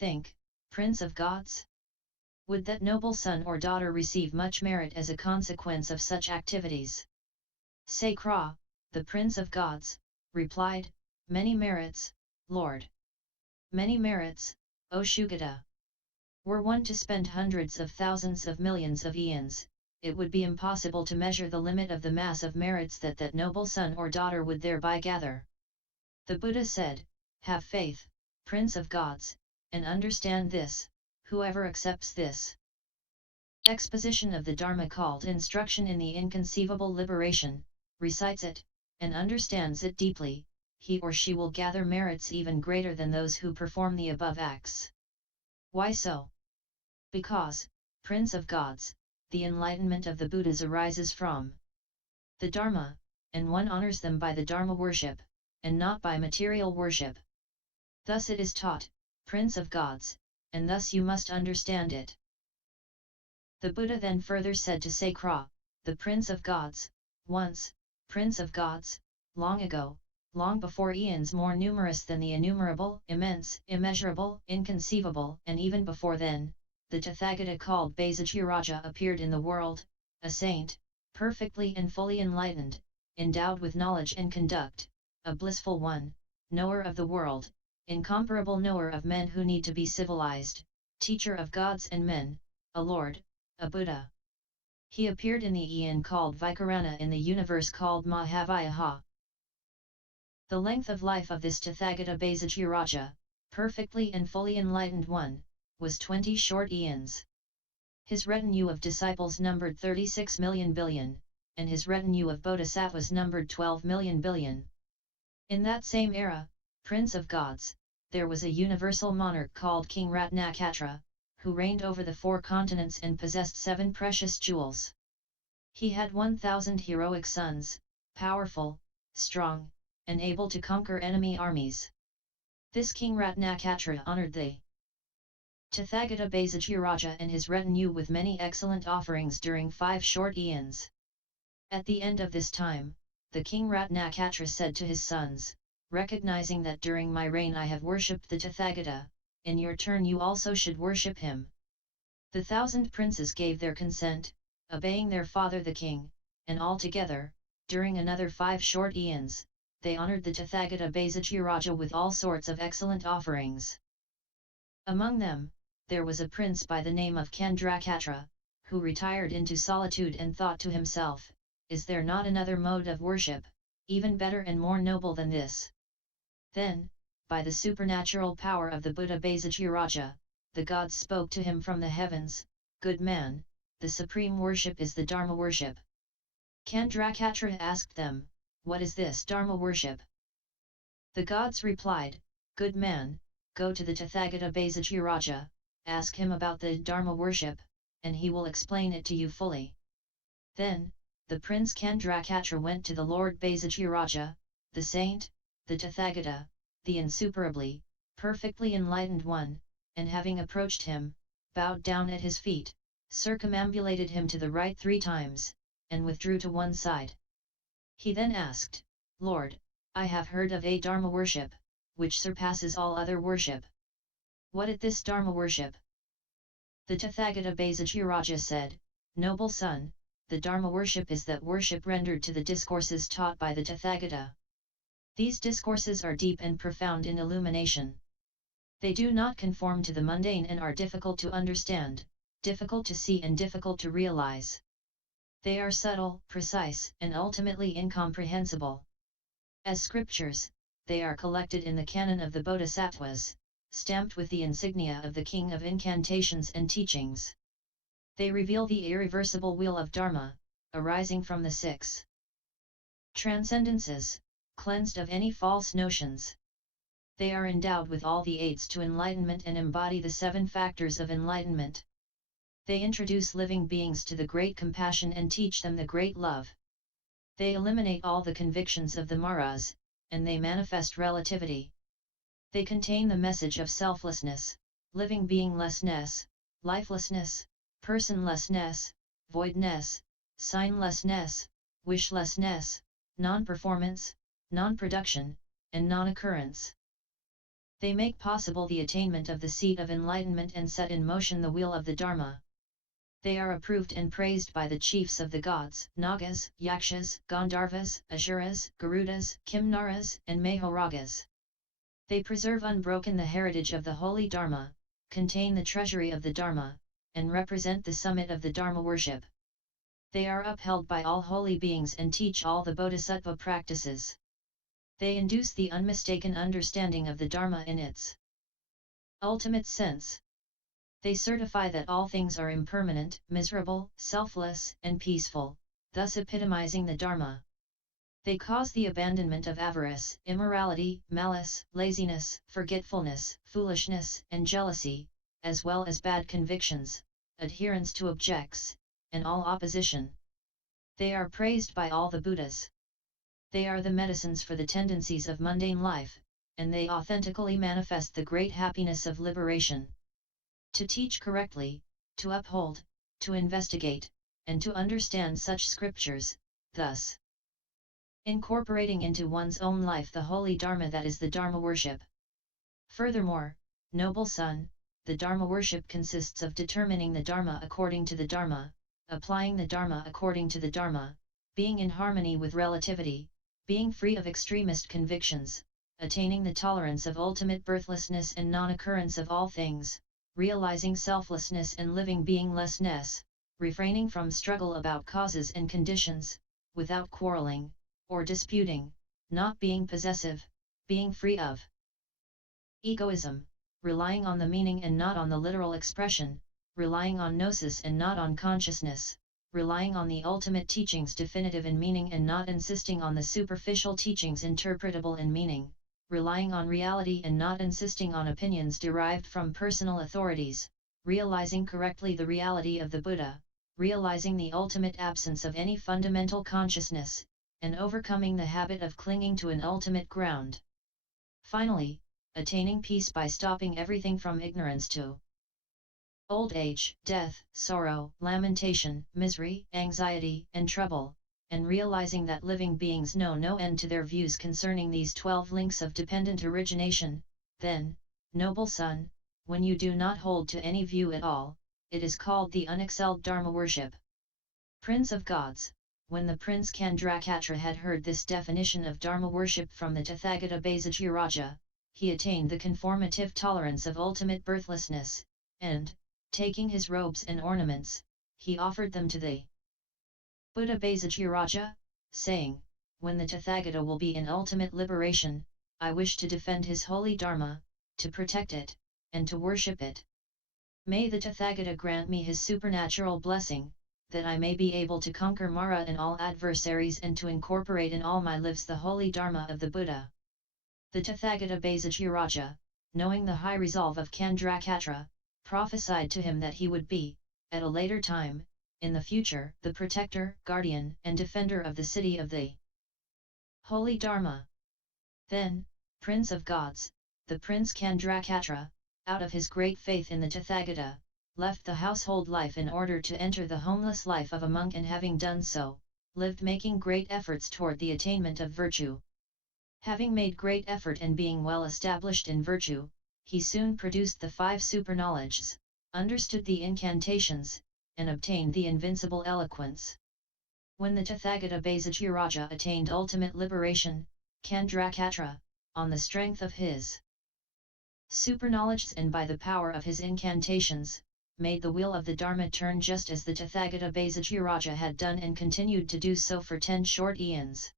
Think, Prince of Gods? Would that noble son or daughter receive much merit as a consequence of such activities? Sakra, the Prince of Gods, replied, many merits, Lord. Many merits, O Shugata. Were one to spend hundreds of thousands of millions of eons, it would be impossible to measure the limit of the mass of merits that noble son or daughter would thereby gather. The Buddha said, have faith, Prince of Gods, and understand this, whoever accepts this exposition of the Dharma called instruction in the inconceivable liberation, recites it, and understands it deeply, he or she will gather merits even greater than those who perform the above acts. Why so? Because, Prince of Gods, the enlightenment of the Buddhas arises from the Dharma, and one honors them by the Dharma worship, and not by material worship. Thus it is taught, Prince of Gods, and thus you must understand it. The Buddha then further said to Sakra, the Prince of Gods, once, Prince of Gods, long ago, long before eons more numerous than the innumerable, immense, immeasurable, inconceivable, and even before then, the Tathágata called Basajiraja appeared in the world, a saint, perfectly and fully enlightened, endowed with knowledge and conduct, a blissful one, knower of the world, incomparable knower of men who need to be civilized, teacher of gods and men, a lord, a Buddha. He appeared in the eon called Vikarana in the universe called Mahavayaha. The length of life of this Tathágata Basajiraja, perfectly and fully enlightened one, was 20 short eons. His retinue of disciples numbered 36 million billion, and his retinue of bodhisattvas numbered 12 million billion. In that same era, Prince of Gods, there was a universal monarch called King Ratnakatra, who reigned over the 4 continents and possessed 7 precious jewels. He had 1,000 heroic sons, powerful, strong, and able to conquer enemy armies. This King Ratnakatra honored the Tathágata Basajiraja and his retinue with many excellent offerings during 5 short eons. At the end of this time, the King Ratnakatra said to his sons, recognizing that during my reign I have worshipped the Tathágata, in your turn you also should worship him. The 1,000 princes gave their consent, obeying their father the king, and all together, during another 5 short eons, they honored the Tathágata Basajiraja with all sorts of excellent offerings. Among them, there was a prince by the name of Candrakatra, who retired into solitude and thought to himself, is there not another mode of worship, even better and more noble than this? Then, by the supernatural power of the Buddha Basajiraja, the gods spoke to him from the heavens, good man, the supreme worship is the Dharma worship. Candrakatra asked them, what is this Dharma worship? The gods replied, good man, go to the Tathágata Basajiraja, ask him about the Dharma worship, and he will explain it to you fully. Then, the Prince Candrakatra went to the Lord Basajiraja, the saint, the Tathágata, the insuperably, perfectly enlightened one, and having approached him, bowed down at his feet, circumambulated him to the right 3 times, and withdrew to one side. He then asked, Lord, I have heard of a Dharma worship, which surpasses all other worship. What is this Dharma worship? The Tathágata Basajiraja said, noble son, the Dharma worship is that worship rendered to the discourses taught by the Tathágata. These discourses are deep and profound in illumination. They do not conform to the mundane and are difficult to understand, difficult to see and difficult to realize. They are subtle, precise, and ultimately incomprehensible. As scriptures, they are collected in the canon of the bodhisattvas, stamped with the insignia of the king of incantations and teachings. They reveal the irreversible wheel of Dharma, arising from the 6 transcendences, cleansed of any false notions. They are endowed with all the aids to enlightenment and embody the 7 factors of enlightenment. They introduce living beings to the great compassion and teach them the great love. They eliminate all the convictions of the maras, and they manifest relativity. They contain the message of selflessness, living beinglessness, lifelessness, personlessness, voidness, signlessness, wishlessness, non-performance, non-production, and non-occurrence. They make possible the attainment of the seat of enlightenment and set in motion the wheel of the Dharma. They are approved and praised by the chiefs of the gods, nagas, yakshas, gandharvas, asuras, garudas, kimnaras, and mahoragas. They preserve unbroken the heritage of the holy Dharma, contain the treasury of the Dharma, and represent the summit of the Dharma worship. They are upheld by all holy beings and teach all the bodhisattva practices. They induce the unmistaken understanding of the Dharma in its ultimate sense. They certify that all things are impermanent, miserable, selfless, and peaceful, thus epitomizing the Dharma. They cause the abandonment of avarice, immorality, malice, laziness, forgetfulness, foolishness, and jealousy, as well as bad convictions, adherence to objects, and all opposition. They are praised by all the Buddhas. They are the medicines for the tendencies of mundane life, and they authentically manifest the great happiness of liberation. To teach correctly, to uphold, to investigate, and to understand such scriptures, thus incorporating into one's own life the holy Dharma, that is the Dharma worship. Furthermore, noble son, the Dharma worship consists of determining the Dharma according to the Dharma, applying the Dharma according to the Dharma, being in harmony with relativity, being free of extremist convictions, attaining the tolerance of ultimate birthlessness and non-occurrence of all things, realizing selflessness and living beinglessness, refraining from struggle about causes and conditions, without quarreling or disputing, not being possessive, being free of egoism, relying on the meaning and not on the literal expression, relying on gnosis and not on consciousness, relying on the ultimate teachings definitive in meaning and not insisting on the superficial teachings interpretable in meaning, relying on reality and not insisting on opinions derived from personal authorities, realizing correctly the reality of the Buddha, realizing the ultimate absence of any fundamental consciousness, and overcoming the habit of clinging to an ultimate ground. Finally, attaining peace by stopping everything from ignorance to old age, death, sorrow, lamentation, misery, anxiety, and trouble, and realizing that living beings know no end to their views concerning these 12 links of dependent origination. Then, noble son, when you do not hold to any view at all, it is called the unexcelled Dharma worship. Prince of Gods, when the Prince Candrakatra had heard this definition of Dharma worship from the Tathágata Basajiraja, he attained the conformative tolerance of ultimate birthlessness, and, taking his robes and ornaments, he offered them to the Buddha Basajiraja, saying, "When the Tathágata will be in ultimate liberation, I wish to defend his holy Dharma, to protect it, and to worship it. May the Tathágata grant me his supernatural blessing, that I may be able to conquer Mara and all adversaries and to incorporate in all my lives the holy Dharma of the Buddha." The Tathágata Basajiraja, knowing the high resolve of Candrakatra, prophesied to him that he would be, at a later time, in the future, the protector, guardian, and defender of the city of the holy Dharma. Then, Prince of Gods, the Prince Candrakatra, out of his great faith in the Tathágata, left the household life in order to enter the homeless life of a monk, and having done so, lived making great efforts toward the attainment of virtue. Having made great effort and being well established in virtue, he soon produced the 5 superknowledges, understood the incantations, and obtained the invincible eloquence. When the Tathágata Basajiraja attained ultimate liberation, Candrakatra, on the strength of his superknowledges and by the power of his incantations, made the wheel of the Dharma turn just as the Tathágata Basajiraja had done and continued to do so for 10 short eons.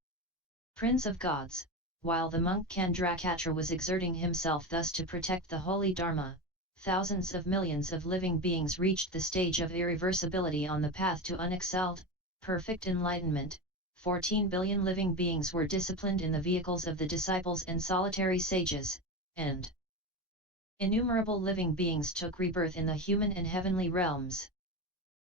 Prince of Gods, while the monk Candrakatra was exerting himself thus to protect the holy Dharma, thousands of millions of living beings reached the stage of irreversibility on the path to unexcelled, perfect enlightenment. 14 billion living beings were disciplined in the vehicles of the disciples and solitary sages, and innumerable living beings took rebirth in the human and heavenly realms.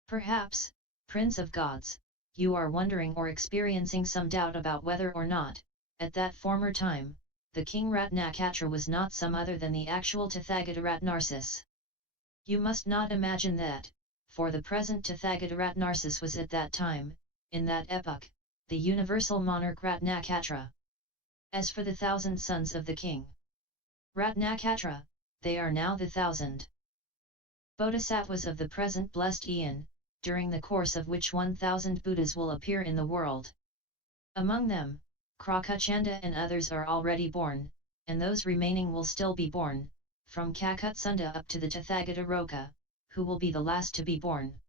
Perhaps, Prince of Gods, you are wondering or experiencing some doubt about whether or not, at that former time, the king Ratnakatra was not some other than the actual Tathágata Ratnarsis. You must not imagine that, for the present Tathágata Ratnarsis was at that time, in that epoch, the universal monarch Ratnakatra. As for the 1,000 sons of the king Ratnakatra, they are now the 1,000 bodhisattvas of the present blessed eon, during the course of which 1,000 Buddhas will appear in the world. Among them, Krakachanda and others are already born, and those remaining will still be born, from Kakutsunda up to the Tathágata Roka, who will be the last to be born.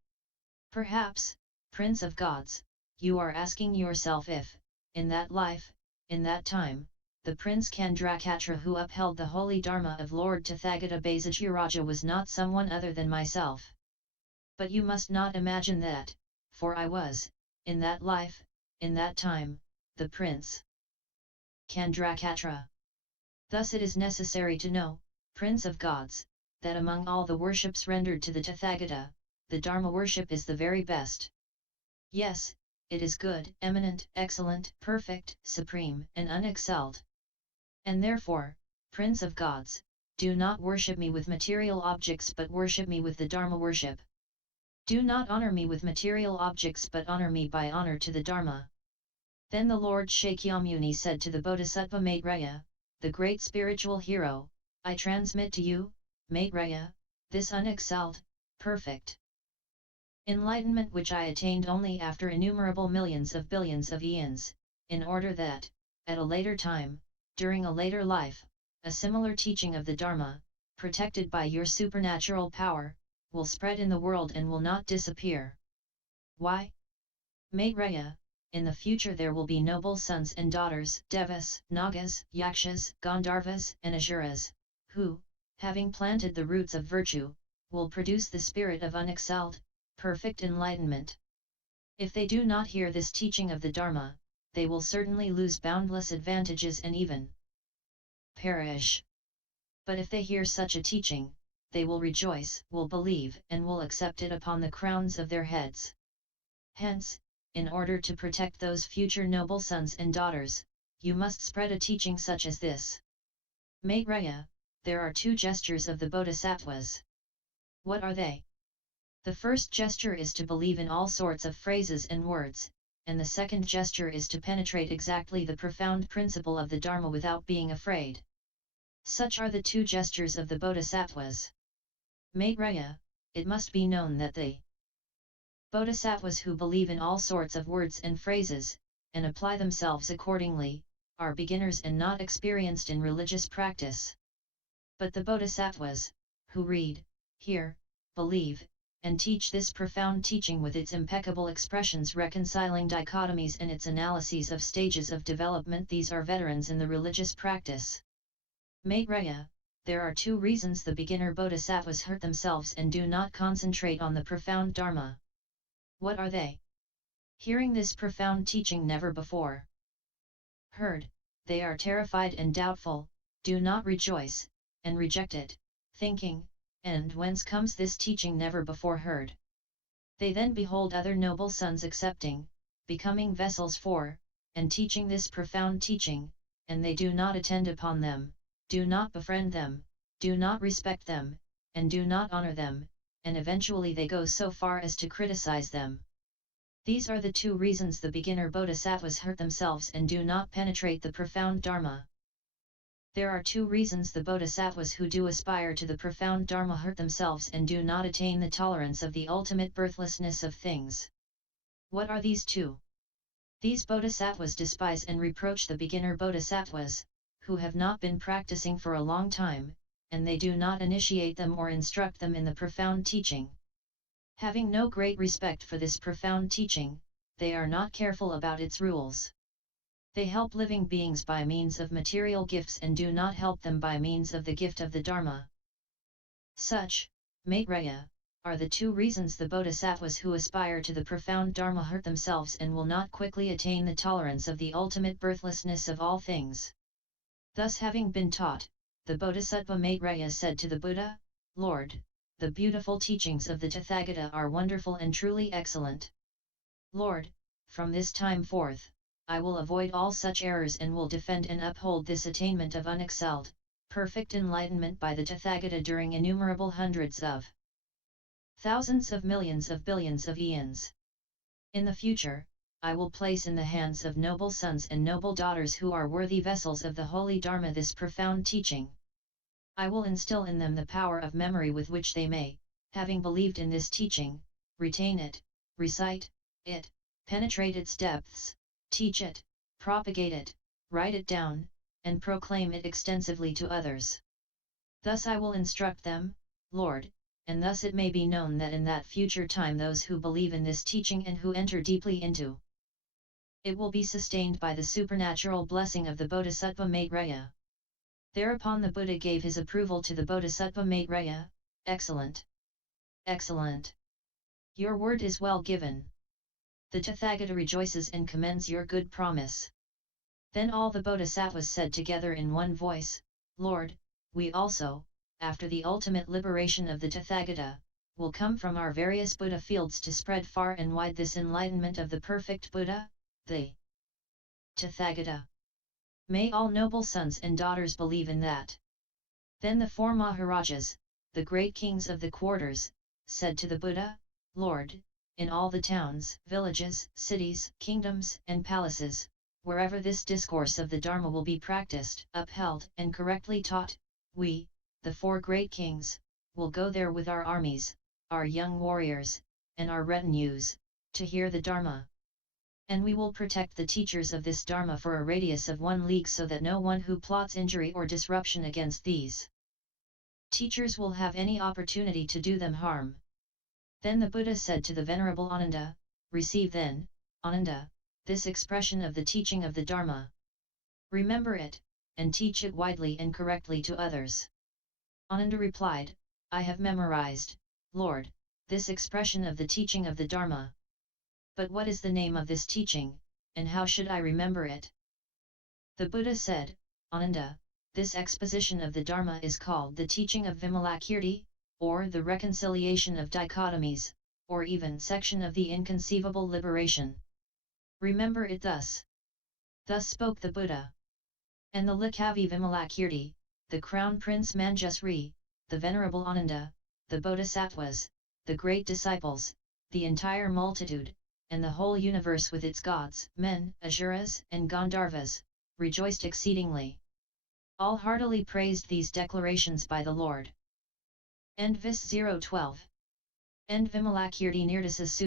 Perhaps, Prince of Gods, you are asking yourself if, in that life, in that time, the Prince Kandrakatra who upheld the holy Dharma of Lord Tathágata Basajiraja was not someone other than myself. But you must not imagine that, for I was, in that life, in that time, the Prince Kandrakatra. Thus it is necessary to know, Prince of Gods, that among all the worships rendered to the Tathágata, the Dharma worship is the very best. Yes, it is good, eminent, excellent, perfect, supreme, and unexcelled. And therefore, Prince of Gods, do not worship me with material objects but worship me with the Dharma worship. Do not honor me with material objects but honor me by honor to the Dharma. Then the Lord Shakyamuni said to the bodhisattva Maitreya, the great spiritual hero, I transmit to you, Maitreya, this unexcelled, perfect enlightenment which I attained only after innumerable millions of billions of eons, in order that, at a later time, during a later life, a similar teaching of the Dharma, protected by your supernatural power, will spread in the world and will not disappear. Why? Maitreya, in the future there will be noble sons and daughters, devas, nagas, yakshas, gandharvas, and asuras, who, having planted the roots of virtue, will produce the spirit of unexcelled, perfect enlightenment. If they do not hear this teaching of the Dharma, they will certainly lose boundless advantages and even perish. But if they hear such a teaching, they will rejoice, will believe, and will accept it upon the crowns of their heads. Hence, in order to protect those future noble sons and daughters, you must spread a teaching such as this. Maitreya, there are two gestures of the bodhisattvas. What are they? The first gesture is to believe in all sorts of phrases and words, and the second gesture is to penetrate exactly the profound principle of the Dharma without being afraid. Such are the two gestures of the bodhisattvas. Maitreya, it must be known that the bodhisattvas who believe in all sorts of words and phrases, and apply themselves accordingly, are beginners and not experienced in religious practice. But the bodhisattvas, who read, hear, believe, and teach this profound teaching with its impeccable expressions reconciling dichotomies and its analyses of stages of development, these are veterans in the religious practice. Maitreya, there are two reasons the beginner bodhisattvas hurt themselves and do not concentrate on the profound Dharma. What are they? Hearing this profound teaching never before heard, they are terrified and doubtful, do not rejoice, and reject it, thinking, and whence comes this teaching never before heard? They then behold other noble sons accepting, becoming vessels for, and teaching this profound teaching, and they do not attend upon them, do not befriend them, do not respect them, and do not honor them, and eventually they go so far as to criticize them. These are the two reasons the beginner bodhisattvas hurt themselves and do not penetrate the profound Dharma. There are two reasons the bodhisattvas who do aspire to the profound Dharma hurt themselves and do not attain the tolerance of the ultimate birthlessness of things. What are these two? These bodhisattvas despise and reproach the beginner bodhisattvas, who have not been practicing for a long time, and they do not initiate them or instruct them in the profound teaching. Having no great respect for this profound teaching, they are not careful about its rules. They help living beings by means of material gifts and do not help them by means of the gift of the Dharma. Such, Maitreya, are the two reasons the bodhisattvas who aspire to the profound Dharma hurt themselves and will not quickly attain the tolerance of the ultimate birthlessness of all things. Thus having been taught, the bodhisattva Maitreya said to the Buddha, Lord, the beautiful teachings of the Tathágata are wonderful and truly excellent. Lord, from this time forth, I will avoid all such errors and will defend and uphold this attainment of unexcelled, perfect enlightenment by the Tathágata during innumerable hundreds of thousands of millions of billions of eons. In the future, I will place in the hands of noble sons and noble daughters who are worthy vessels of the holy Dharma this profound teaching. I will instill in them the power of memory with which they may, having believed in this teaching, retain it, recite it, penetrate its depths, teach it, propagate it, write it down, and proclaim it extensively to others. Thus I will instruct them, Lord, and thus it may be known that in that future time those who believe in this teaching and who enter deeply into it will be sustained by the supernatural blessing of the bodhisattva Maitreya. Thereupon the Buddha gave his approval to the bodhisattva Maitreya. Excellent! Excellent! Your word is well given. The Tathágata rejoices and commends your good promise. Then all the bodhisattvas said together in one voice, Lord, we also, after the ultimate liberation of the Tathágata, will come from our various Buddha fields to spread far and wide this enlightenment of the perfect Buddha, the Tathágata. May all noble sons and daughters believe in that. Then the four Maharajas, the great kings of the quarters, said to the Buddha, Lord, in all the towns, villages, cities, kingdoms, and palaces, wherever this discourse of the Dharma will be practiced, upheld, and correctly taught, we, the four great kings, will go there with our armies, our young warriors, and our retinues, to hear the Dharma. And we will protect the teachers of this Dharma for a radius of 1 league so that no one who plots injury or disruption against these teachers will have any opportunity to do them harm. Then the Buddha said to the Venerable Ananda, receive then, Ananda, this expression of the teaching of the Dharma. Remember it, and teach it widely and correctly to others. Ananda replied, I have memorized, Lord, this expression of the teaching of the Dharma. But what is the name of this teaching, and how should I remember it? The Buddha said, Ananda, this exposition of the Dharma is called the teaching of Vimalakirti, or the reconciliation of dichotomies, or even section of the inconceivable liberation. Remember it thus. Thus spoke the Buddha. And the Likavi Vimalakirti, the Crown Prince Manjusri, the Venerable Ananda, the Bodhisattvas, the great disciples, the entire multitude, and the whole universe with its gods, men, asuras, and gandharvas, rejoiced exceedingly. All heartily praised these declarations by the Lord. End Vis 012. End Vimalakirti Nirdesa Sutra.